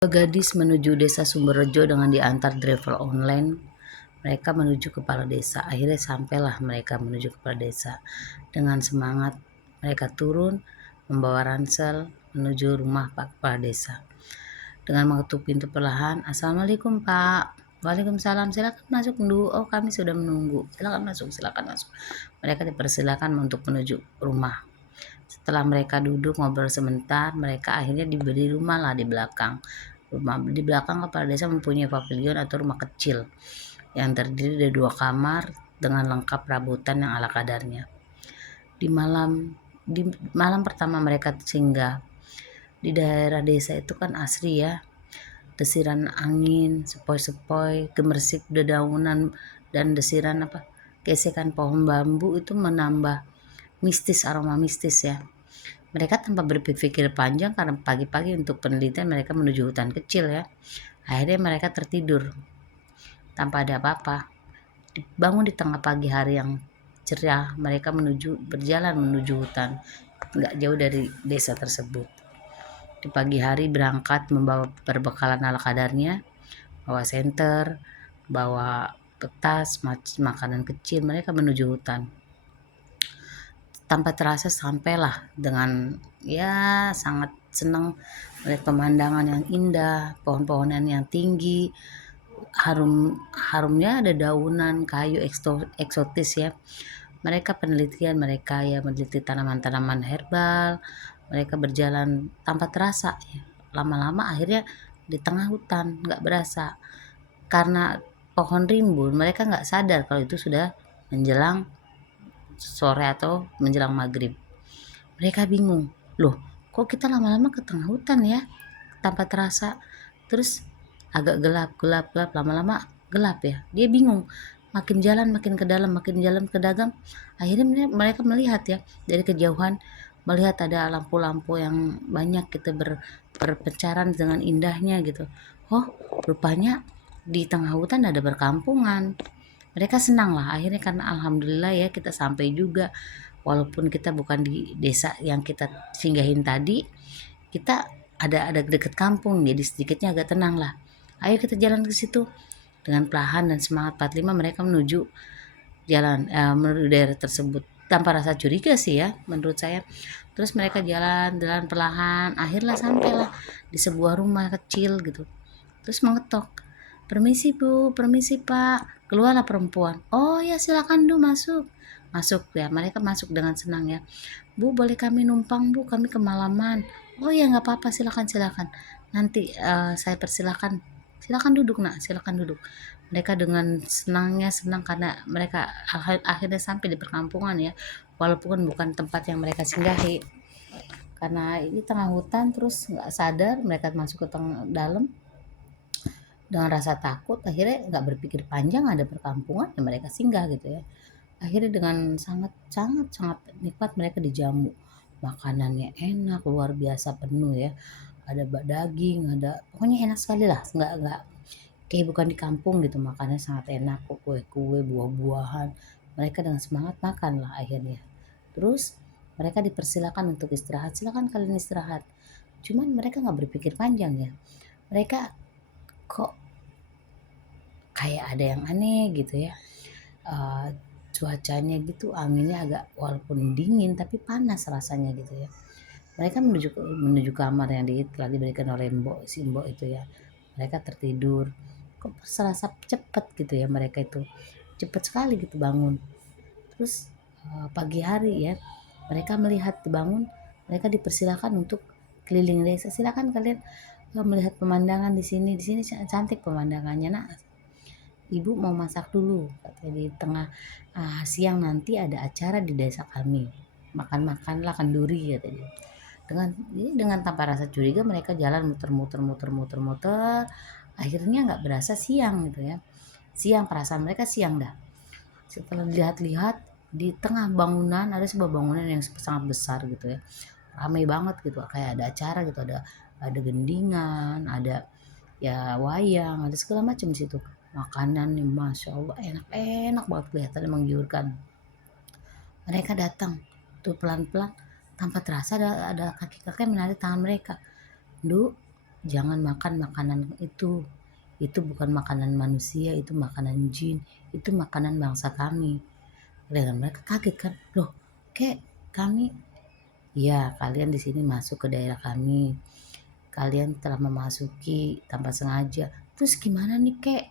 Dua gadis menuju desa Sumberrejo dengan diantar driver online. Mereka menuju kepala desa. Akhirnya sampailah mereka menuju kepala desa. Dengan semangat mereka turun membawa ransel menuju rumah Pak Kepala Desa. Dengan mengetuk pintu perlahan, "Assalamualaikum Pak." "Waalaikumsalam, silakan masuk dulu." "Oh, kami sudah menunggu." "Silakan masuk, silakan masuk." Mereka dipersilakan untuk menuju rumah. Setelah mereka duduk ngobrol sebentar, mereka akhirnya diberi rumah lah di belakang. Rumah di belakang kepala desa mempunyai pavilion atau rumah kecil yang terdiri dari 2 kamar dengan lengkap perabotan yang ala kadarnya. Di malam pertama mereka singgah, di daerah desa itu kan asri ya. Desiran angin, sepoi-sepoi, gemersik dedaunan dan desiran gesekan pohon bambu itu menambah mistis, aroma mistis ya. Mereka tanpa berpikir panjang karena pagi-pagi untuk penelitian mereka menuju hutan kecil ya. Akhirnya mereka tertidur tanpa ada apa-apa. Bangun di tengah pagi hari yang cerah, mereka berjalan menuju hutan, nggak jauh dari desa tersebut. Di pagi hari berangkat membawa perbekalan ala kadarnya, bawa senter, bawa petas, makanan kecil. Mereka menuju hutan. Tanpa terasa sampailah dengan sangat senang melihat pemandangan yang indah, pohon-pohonan yang tinggi, harumnya ada daunan kayu eksotis ya. Mereka meneliti tanaman-tanaman herbal. Mereka berjalan tanpa terasa ya. Lama-lama akhirnya di tengah hutan, nggak berasa. Karena pohon rimbun, mereka nggak sadar kalau itu sudah menjelang sore atau menjelang maghrib. Mereka bingung, loh kok kita lama-lama ke tengah hutan ya, tanpa terasa. Terus agak gelap, lama-lama gelap ya. Dia bingung, makin jalan makin ke dalam, makin jalan ke dalam. Akhirnya mereka melihat ya, dari kejauhan melihat ada lampu-lampu yang banyak gitu berpencaran dengan indahnya gitu. Oh, rupanya di tengah hutan ada perkampungan. Mereka senang lah akhirnya karena alhamdulillah ya kita sampai juga, walaupun kita bukan di desa yang kita singgahin tadi, kita ada deket kampung jadi sedikitnya agak tenang lah. Ayo kita jalan ke situ. Dengan perlahan dan semangat 45 mereka menuju daerah tersebut tanpa rasa curiga sih ya menurut saya. Terus mereka jalan perlahan, akhirnya sampailah di sebuah rumah kecil gitu. Terus mengetok, "Permisi Bu, permisi Pak." Keluarlah perempuan. "Oh ya silakan Du, masuk." Masuk ya, mereka masuk dengan senang ya. "Bu, boleh kami numpang Bu, kami kemalaman." "Oh ya nggak apa-apa, silakan silakan. Nanti saya persilakan. Silakan duduk Nak, silakan duduk." Mereka dengan senang karena mereka akhirnya sampai di perkampungan ya, walaupun bukan tempat yang mereka singgahi. Karena ini tengah hutan, terus nggak sadar mereka masuk ke tengah dalam dengan rasa takut. Akhirnya nggak berpikir panjang, ada perkampungan yang mereka singgah gitu ya. Akhirnya dengan sangat sangat sangat nikmat mereka dijamu. Makanannya enak, luar biasa penuh ya. Ada daging, ada pokoknya enak sekali lah. Nggak kayak bukan di kampung gitu, makannya sangat enak, kue-kue, buah-buahan. Mereka dengan semangat makan lah akhirnya. Terus mereka dipersilakan untuk istirahat. Silakan kalian istirahat. Cuman mereka nggak berpikir panjang ya. Mereka kok kayak ada yang aneh gitu ya. Eh, Cuacanya gitu, anginnya agak walaupun dingin tapi panas rasanya gitu ya. Mereka menuju kamar yang telah diberikan oleh mbok itu ya. Mereka tertidur. Kok serasa cepet gitu ya, mereka itu cepet sekali gitu bangun. Terus pagi hari ya, mereka melihat bangun, mereka dipersilakan untuk keliling desa. Silakan kalian melihat pemandangan di sini cantik pemandangannya Nak. Ibu mau masak dulu, katanya di tengah siang nanti ada acara di desa kami. Makan-makanlah kenduri katanya. Dengan tanpa rasa curiga mereka jalan muter. Akhirnya nggak berasa siang gitu ya. Siang, perasaan mereka siang dah. Setelah dilihat-lihat di tengah bangunan ada sebuah bangunan yang sangat besar gitu ya. Ramai banget gitu, kayak ada acara gitu, ada gendingan, ada ya wayang, ada segala macam di situ. Makanan nih masya Allah enak-enak banget, kelihatan menggiurkan. Mereka datang tuh pelan-pelan, tanpa terasa ada kakek-kakek menarik tangan mereka. "Du, jangan makan makanan itu bukan makanan manusia, itu makanan jin, itu makanan bangsa kami. Dan mereka kaget kan, loh kek kami, ya kalian di sini masuk ke daerah kami, kalian telah memasuki tanpa sengaja, terus gimana nih kek,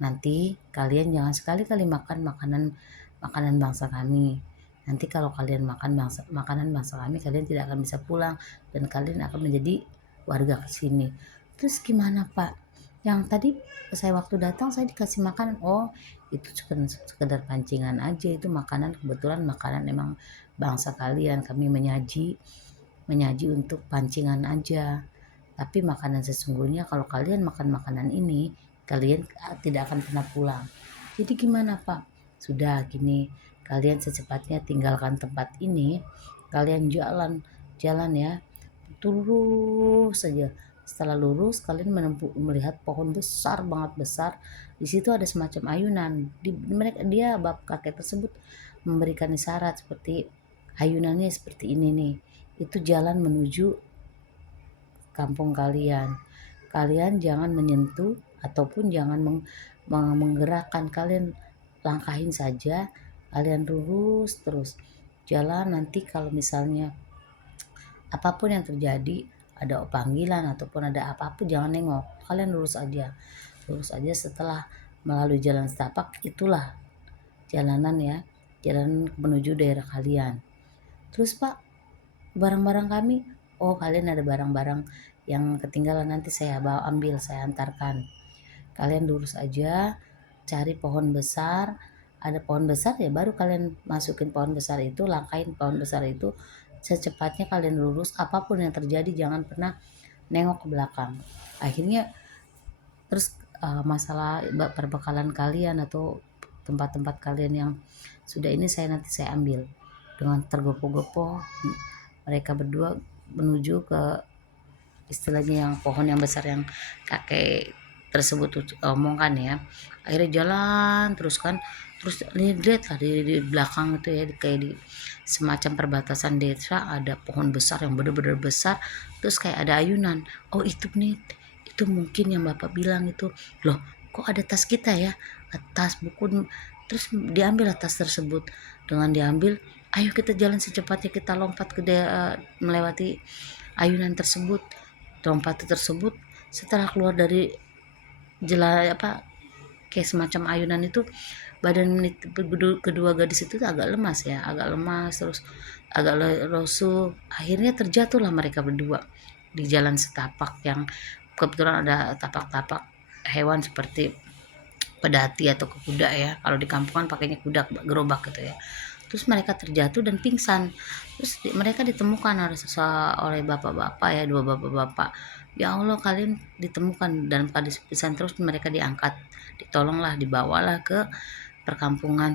nanti kalian jangan sekali-kali makan makanan bangsa kami. Nanti kalau kalian makan makanan bangsa kami, kalian tidak akan bisa pulang dan kalian akan menjadi warga ke sini. Terus gimana Pak? Yang tadi saya waktu datang saya dikasih makanan. Oh, itu sekedar pancingan aja, itu makanan, kebetulan makanan emang bangsa kalian, kami menyaji untuk pancingan aja. Tapi makanan sesungguhnya kalau kalian makan makanan ini, kalian tidak akan pernah pulang. Jadi gimana Pak? Sudah gini, kalian secepatnya tinggalkan tempat ini, kalian jalan ya, lurus saja. Setelah lurus, kalian melihat pohon besar banget besar. Di situ ada semacam ayunan. Dia bapak kakek tersebut memberikan isyarat seperti ayunannya seperti ini nih. Itu jalan menuju kampung kalian. Kalian jangan menyentuh ataupun jangan menggerakkan, kalian langkahin saja, kalian lurus terus jalan. Nanti kalau misalnya apapun yang terjadi, ada panggilan ataupun ada apapun, jangan nengok, kalian lurus aja. Setelah melalui jalan setapak, itulah jalanan ya, jalan menuju daerah kalian. Terus Pak, barang-barang kami, oh kalian ada barang-barang yang ketinggalan, nanti saya ambil, saya antarkan. Kalian lurus aja, cari pohon besar, ada pohon besar ya baru kalian masukin pohon besar itu, langkahin pohon besar itu, secepatnya kalian lurus, apapun yang terjadi jangan pernah nengok ke belakang. Akhirnya terus masalah perbekalan kalian atau tempat-tempat kalian yang sudah ini nanti saya ambil. Dengan tergopoh-gopoh mereka berdua menuju ke istilahnya yang pohon yang besar yang kakek tersebut omongkan ya. Akhirnya jalan terus kan, terus lihat lah di belakang itu ya, kayak di semacam perbatasan desa ada pohon besar yang benar-benar besar, terus kayak ada ayunan. Oh itu nih, itu mungkin yang bapak bilang itu. Loh kok ada tas kita ya, tas buku. Terus diambil tas tersebut. Dengan diambil, ayo kita jalan secepatnya, kita lompat melewati ayunan tersebut. Lompat tersebut, setelah keluar dari kayak semacam ayunan itu, badan kedua gadis itu agak lemas ya, terus agak lesu. Akhirnya terjatuhlah mereka berdua di jalan setapak yang kebetulan ada tapak-tapak hewan seperti pedati atau kuda ya, kalau di kampungan pakainya kuda gerobak gitu ya. Terus mereka terjatuh dan pingsan. Terus mereka ditemukan oleh bapak-bapak ya, dua bapak-bapak. Ya Allah, kalian ditemukan dalam keadaan pingsan. Terus mereka diangkat, ditolonglah, dibawalah ke perkampungan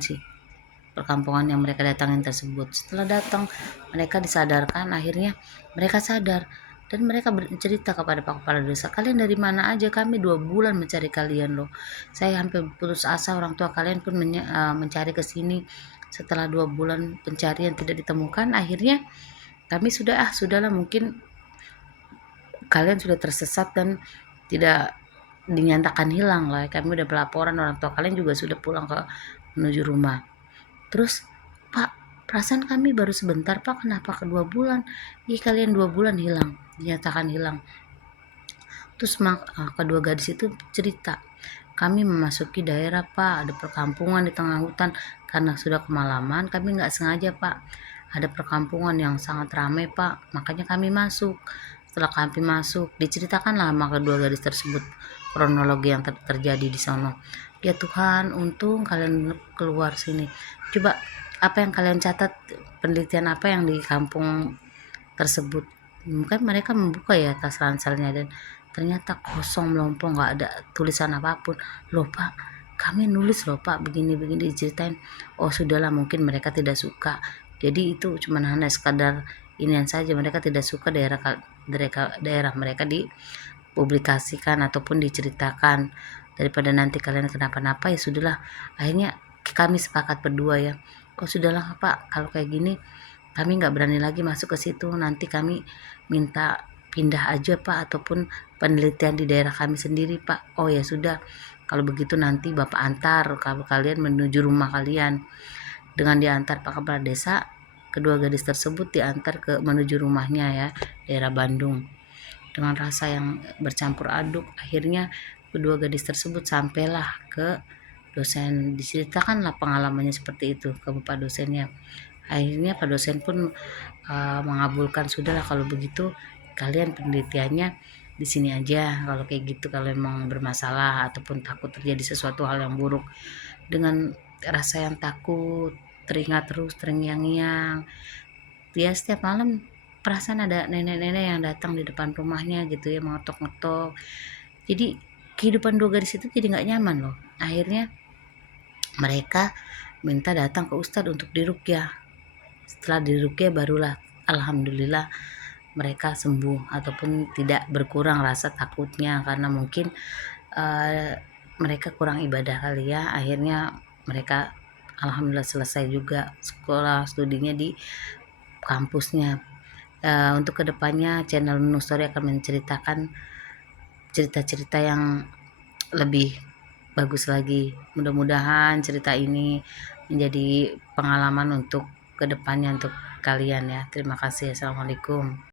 yang mereka datangin tersebut. Setelah datang, mereka disadarkan, akhirnya mereka sadar dan mereka bercerita kepada Pak Kepala Desa, kalian dari mana aja, kami 2 bulan mencari kalian loh, saya hampir putus asa, orang tua kalian pun mencari ke sini. Setelah 2 bulan pencarian tidak ditemukan, akhirnya kami sudahlah, mungkin kalian sudah tersesat dan tidak dinyatakan hilang lah, kami udah pelaporan, orang tua kalian juga sudah pulang ke menuju rumah. Terus Pak, perasaan kami baru sebentar Pak, kenapa ke 2 bulan? Ih kalian 2 bulan hilang, dinyatakan hilang. Terus kedua gadis itu cerita, kami memasuki daerah Pak, ada perkampungan di tengah hutan, karena sudah kemalaman kami nggak sengaja Pak, ada perkampungan yang sangat ramai Pak, makanya kami masuk. Setelah kami masuk, diceritakanlah sama kedua gadis tersebut kronologi yang terjadi di sana. Ya Tuhan, untung kalian keluar sini. Coba apa yang kalian catat, penelitian apa yang di kampung tersebut? Mungkin mereka membuka ya tas ranselnya dan ternyata kosong melompong, nggak ada tulisan apapun. Loh Pak, kami nulis loh Pak, begini-begini diceritain. Oh sudahlah, mungkin mereka tidak suka. Jadi itu cuma hanya sekadar inian saja, mereka tidak suka daerah mereka dipublikasikan ataupun diceritakan, daripada nanti kalian kenapa-napa. Ya sudahlah, akhirnya kami sepakat berdua ya, oh sudahlah Pak, kalau kayak gini kami nggak berani lagi masuk ke situ, nanti kami minta pindah aja Pak, ataupun penelitian di daerah kami sendiri Pak. Oh ya sudah, kalau begitu nanti Bapak antar kalau kalian menuju rumah kalian. Dengan diantar Pak Kepala Desa, kedua gadis tersebut diantar ke menuju rumahnya ya, daerah Bandung. Dengan rasa yang bercampur aduk, akhirnya kedua gadis tersebut sampailah ke dosen. Diceritakanlah pengalamannya seperti itu ke Bapak dosennya. Akhirnya Pak dosen pun mengabulkan, sudahlah kalau begitu kalian penelitiannya di sini aja kalau kayak gitu, kalau memang bermasalah ataupun takut terjadi sesuatu hal yang buruk. Dengan rasa yang takut, teringat terus terngiang-ngiang, dia setiap malam perasaan ada nenek-nenek yang datang di depan rumahnya gitu ya, mengetok-ngetok. Jadi kehidupan dua gadis itu jadi nggak nyaman loh. Akhirnya mereka minta datang ke Ustadz untuk diruqyah. Setelah diruqyah barulah alhamdulillah mereka sembuh ataupun tidak berkurang rasa takutnya, karena mungkin mereka kurang ibadah kali ya. Akhirnya mereka alhamdulillah selesai juga sekolah studinya di kampusnya. Untuk kedepannya channel Nunu Story akan menceritakan cerita-cerita yang lebih bagus lagi. Mudah-mudahan cerita ini menjadi pengalaman untuk kedepannya untuk kalian ya. Terima kasih. Assalamualaikum.